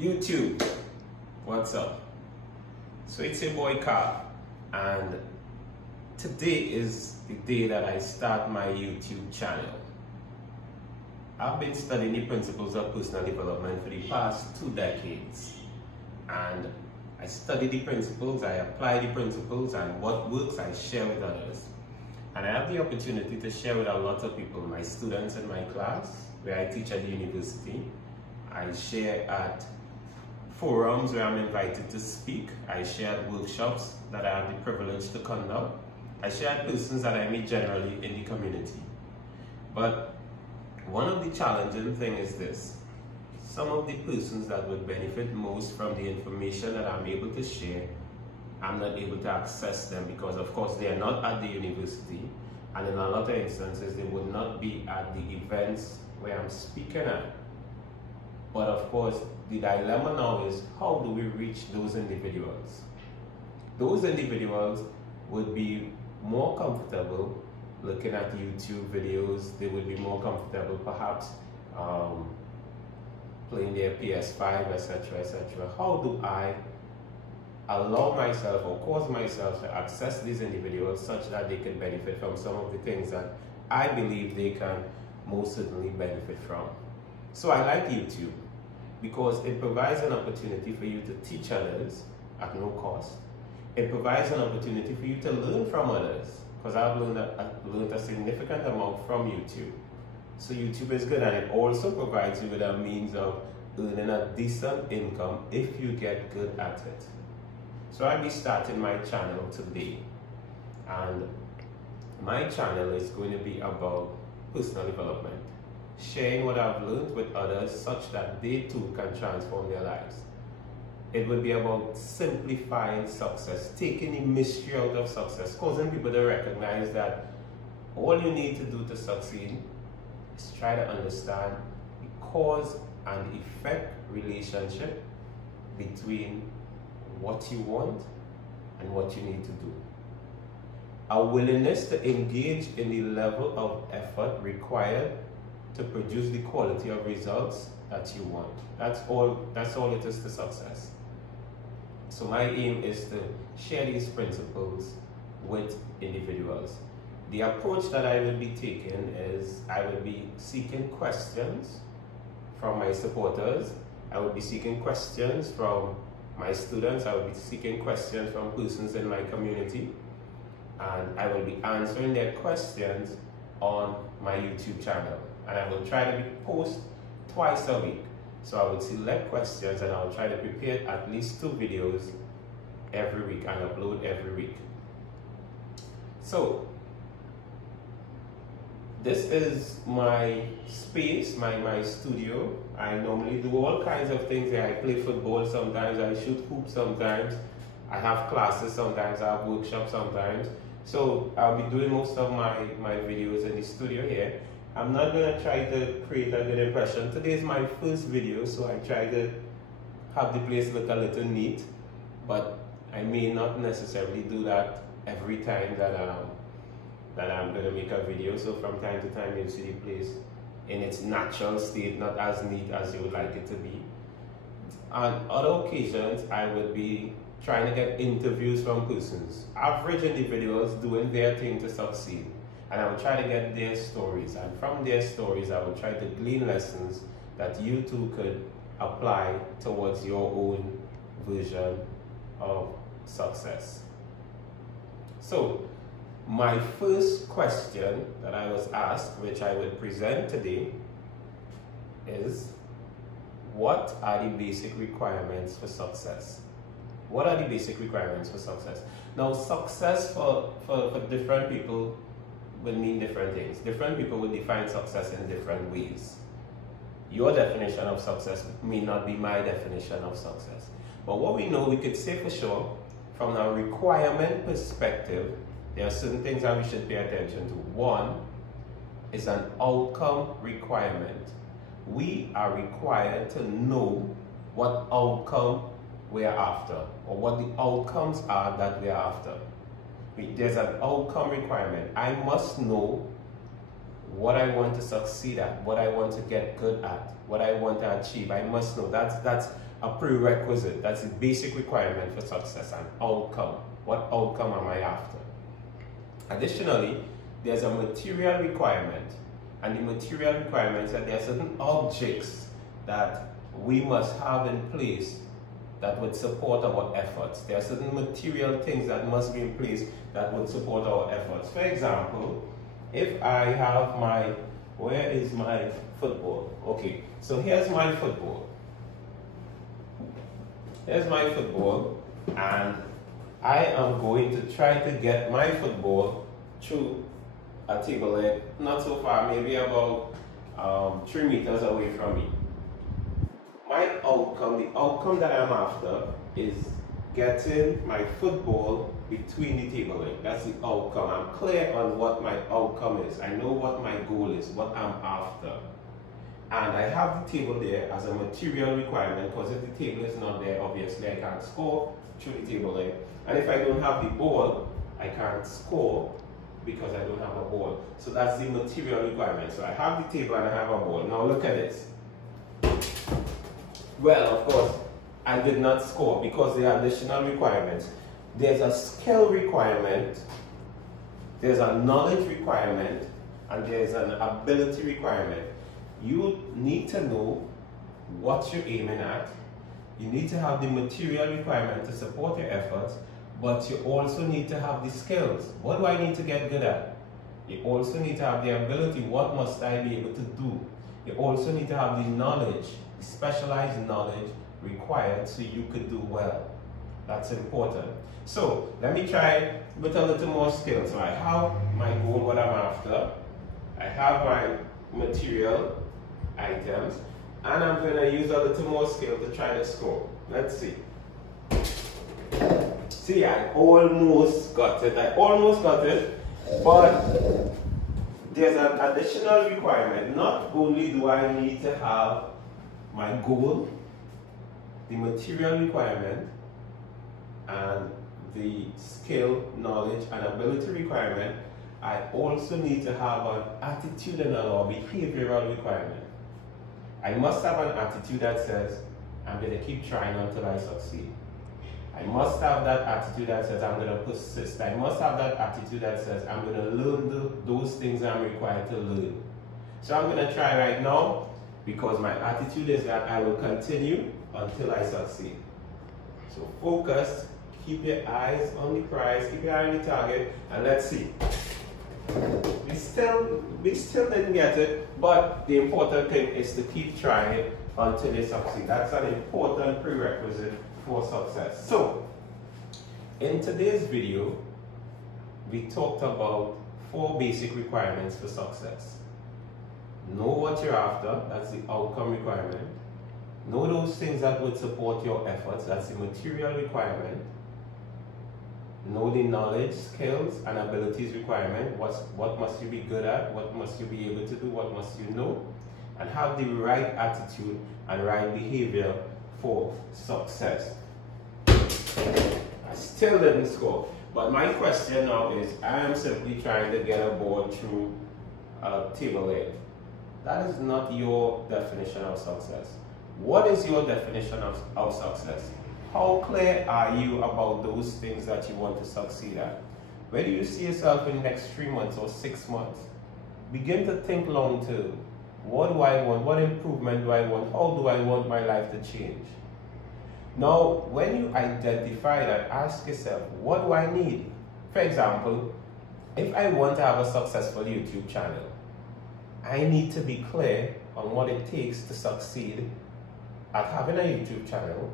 YouTube, what's up? So it's your boy Carl, and today is the day that I start my YouTube channel. I've been studying the principles of personal development for the past 2 decades, and I study the principles, I apply the principles, and what works I share with others. And I have the opportunity to share with a lot of people, my students in my class, where I teach at the university. I share at forums where I'm invited to speak. I share at workshops that I have the privilege to conduct. I share at persons that I meet generally in the community. But one of the challenging things is this. Some of the persons that would benefit most from the information that I'm able to share, I'm not able to access them because of course they are not at the university, and in a lot of instances they would not be at the events where I'm speaking at. But of course the dilemma now is, how do we reach those individuals? Those individuals would be more comfortable looking at YouTube videos. They would be more comfortable perhaps playing their PS5, etc., etc. How do I allow myself or cause myself to access these individuals such that they can benefit from some of the things that I believe they can most certainly benefit from? So I like YouTube because it provides an opportunity for you to teach others at no cost. It provides an opportunity for you to learn from others, because I've learned a significant amount from YouTube. So YouTube is good, and it also provides you with a means of earning a decent income if you get good at it. So I'll be starting my channel today, and my channel is going to be about personal development, sharing what I've learned with others such that they too can transform their lives. It would be about simplifying success, taking the mystery out of success, causing people to recognize that all you need to do to succeed is try to understand the cause and effect relationship between what you want and what you need to do. A willingness to engage in the level of effort required to produce the quality of results that you want. That's all it is to success. So my aim is to share these principles with individuals. The approach that I will be taking is I will be seeking questions from my supporters. I will be seeking questions from my students. I will be seeking questions from persons in my community. And I will be answering their questions on my YouTube channel. And I will try to post twice a week. So I will select questions and I will try to prepare at least 2 videos every week and upload every week. So this is my space, my studio. I normally do all kinds of things here. I play football sometimes, I shoot hoops sometimes, I have classes sometimes, I have workshops sometimes. So I'll be doing most of my videos in the studio here. I'm not going to try to create a good impression. Today is my first video, so I try to have the place look a little neat, but I may not necessarily do that every time that I'm going to make a video. So from time to time you'll see the place in its natural state, not as neat as you would like it to be. On other occasions, I will be trying to get interviews from persons, average individuals doing their thing to succeed. And I will try to get their stories, and from their stories I will try to glean lessons that you too could apply towards your own version of success. So my first question that I was asked, which I will present today, is what are the basic requirements for success? What are the basic requirements for success? Now, success for different people will mean different things. Different people will define success in different ways. Your definition of success may not be my definition of success. But what we know, we could say for sure, from a requirement perspective, there are certain things that we should pay attention to. One is an outcome requirement. We are required to know what outcome we are after, or what the outcomes are that we are after. There's an outcome requirement. I must know what I want to succeed at, what I want to get good at, what I want to achieve. I must know. That's a prerequisite. That's a basic requirement for success, an outcome. What outcome am I after? Additionally, there's a material requirement, and the material requirement is that there are certain objects that we must have in place that would support our efforts. There are certain material things that must be in place that would support our efforts. For example, if I have my, where is my football? Okay, so here's my football. Here's my football, and I am going to try to get my football through a table leg, not so far, maybe about 3 meters away from me. My outcome, the outcome that I'm after is getting my football between the table leg. That's the outcome. I'm clear on what my outcome is. I know what my goal is, what I'm after. And I have the table there as a material requirement, because if the table is not there, obviously I can't score through the table leg. And if I don't have the ball, I can't score because I don't have a ball. So that's the material requirement. So I have the table and I have a ball. Now look at this. Well, of course, I did not score because there are additional requirements. There's a skill requirement, there's a knowledge requirement, and there's an ability requirement. You need to know what you're aiming at. You need to have the material requirement to support your efforts, but you also need to have the skills. What do I need to get good at? You also need to have the ability. What must I be able to do? You also need to have the knowledge, the specialized knowledge required so you could do well. That's important. So let me try with a little more skill. So I have my goal, what I'm after. I have my material items, and I'm going to use a little more skill to try to score. Let's see. See, I almost got it. But there's an additional requirement. Not only do I need to have my goal, the material requirement, and the skill, knowledge, and ability requirement, I also need to have an attitudinal or behavioral requirement. I must have an attitude that says, I'm going to keep trying until I succeed. I must have that attitude that says, I'm going to persist. I must have that attitude that says, I'm going to learn those things I'm required to learn. So I'm going to try right now, because my attitude is that I will continue until I succeed. So focus, keep your eyes on the prize, keep your eye on the target, and let's see. We still didn't get it, but the important thing is to keep trying it until you succeed. That's an important prerequisite for success. So, in today's video, we talked about 4 basic requirements for success. Know what you're after, that's the outcome requirement. Know those things that would support your efforts, that's the material requirement. Know the knowledge, skills, and abilities requirement. What must you be good at? What must you be able to do? What must you know? And have the right attitude and right behavior for success. I still didn't score. But my question now is, I am simply trying to get a ball through a table leg. That is not your definition of success. What is your definition of success? How clear are you about those things that you want to succeed at? Where do you see yourself in the next 3 months or 6 months? Begin to think long term. What do I want? What improvement do I want? How do I want my life to change? Now, when you identify that, ask yourself, what do I need? For example, if I want to have a successful YouTube channel, I need to be clear on what it takes to succeed at having a YouTube channel.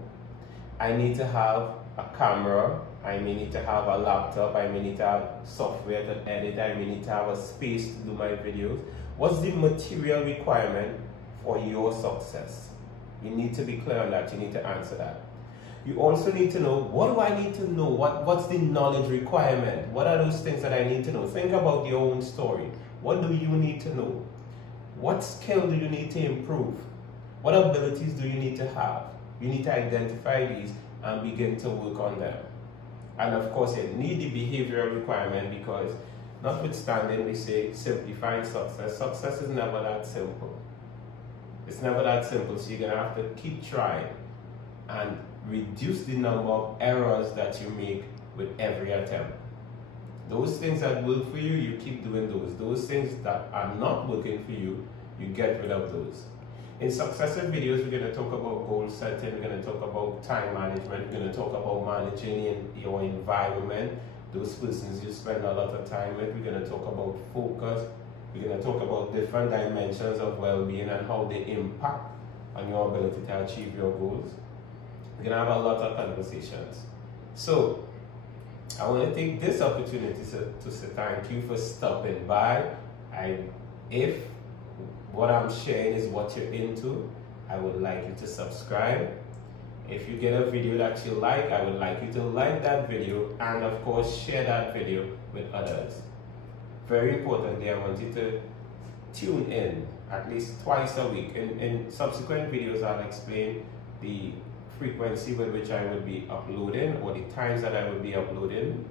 I need to have a camera, I may need to have a laptop, I may need to have software to edit, I may need to have a space to do my videos. What's the material requirement for your success? You need to be clear on that, you need to answer that. You also need to know, what do I need to know? What's the knowledge requirement? What are those things that I need to know? Think about your own story. What do you need to know? What skill do you need to improve? What abilities do you need to have? You need to identify these and begin to work on them. And of course, you need the behavioral requirement, because notwithstanding we say simplifying success, success is never that simple. It's never that simple, so you're going to have to keep trying. reduce the number of errors that you make with every attempt. Those things that work for you, you keep doing those. Those things that are not working for you, you get rid of those. In successive videos, we're going to talk about goal setting, we're going to talk about time management, we're going to talk about managing your environment, those persons you spend a lot of time with. We're going to talk about focus, we're going to talk about different dimensions of well-being and how they impact on your ability to achieve your goals. We're going to have a lot of conversations. So, I want to take this opportunity to say thank you for stopping by. If what I'm sharing is what you're into, I would like you to subscribe. If you get a video that you like, I would like you to like that video and of course share that video with others. Very importantly, I want you to tune in at least twice a week. In subsequent videos, I'll explain the frequency with which I will be uploading or the times that I will be uploading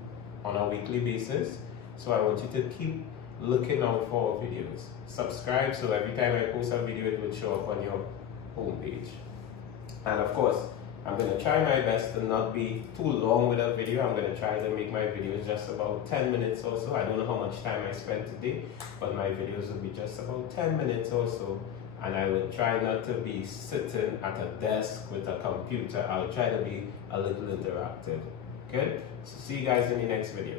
on a weekly basis. So I want you to keep looking out for videos. Subscribe so every time I post a video it will show up on your homepage. And of course, I'm going to try my best to not be too long with a video. I'm going to try to make my videos just about 10 minutes or so. I don't know how much time I spent today, but my videos will be just about 10 minutes or so. And I will try not to be sitting at a desk with a computer. I'll try to be a little interactive. Good? So see you guys in the next video.